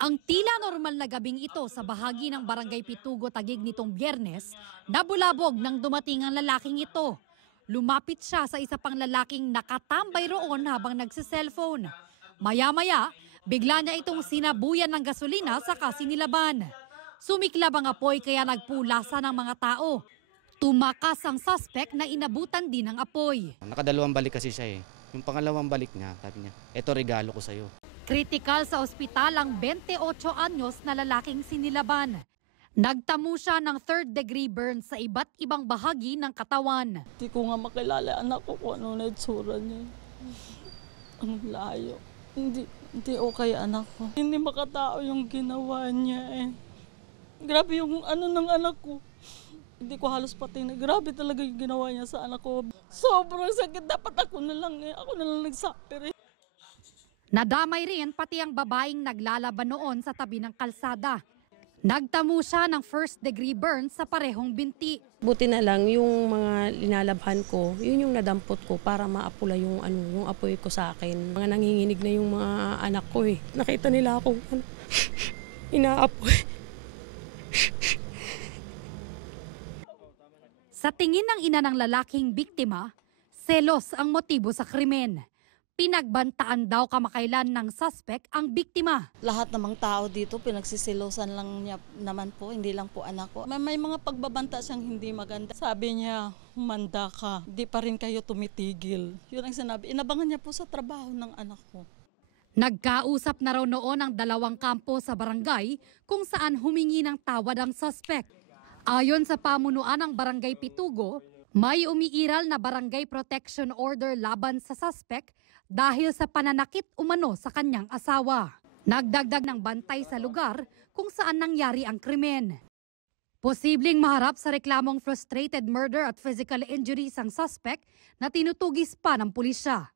Ang tila normal na gabing ito sa bahagi ng Barangay Pitugo, Taguig nitong Biyernes, nabulabog nang dumating ang lalaking ito. Lumapit siya sa isa pang lalaking nakatambay roon habang nagsiselfone. Maya-maya, bigla niya itong sinabuyan ng gasolina sa sinilaban. Sumiklab ang apoy kaya nagpulasa ng mga tao. Tumakas ang suspect na inabutan din ng apoy. Nakadalawang balik kasi siya eh. Yung pangalawang balik niya, sabi niya, eto regalo ko sa'yo. Kritikal sa ospital ang 28 anyos na lalaking sinilaban. Nagtamo siya ng third-degree burns sa iba't ibang bahagi ng katawan. Hindi ko nga makilala anak ko kung ano na itsura niya. Ang layo. Hindi okay anak ko. Hindi makatao yung ginawa niya eh. Grabe yung ano ng anak ko. Hindi ko halos patingin. Grabe talaga yung ginawa niya sa anak ko. Sobrang sakit. Dapat ako na lang eh. Ako na lang nagsuffer eh. Nadamay rin pati ang babaeng naglalaban noon sa tabi ng kalsada. Nagtamo siya ng first-degree burns sa parehong binti. Buti na lang yung mga linalabhan ko, yun yung nadampot ko para maapula yung apoy ko sa akin. Mga nanginginig na yung mga anak ko eh. Nakita nila akong inaapoy. Sa tingin ng ina ng lalaking biktima, selos ang motibo sa krimen. Pinagbantaan daw kamakailan ng suspect ang biktima. Lahat namang tao dito, pinagsisilosan lang niya naman po, hindi lang po anak ko. May mga pagbabanta siyang hindi maganda. Sabi niya, humanda ka, di pa rin kayo tumitigil. Yun ang sinabi. Inabangan niya po sa trabaho ng anak ko. Nagkausap na raw noon ang dalawang kampo sa barangay kung saan humingi ng tawad ang suspect. Ayon sa pamunuan ng Barangay Pitugo, may umiiral na barangay protection order laban sa suspect dahil sa pananakit umano sa kanyang asawa. Nagdagdag ng bantay sa lugar kung saan nangyari ang krimen. Posibleng maharap sa reklamong frustrated murder at physical injuries ang suspect na tinutugis pa ng pulisya.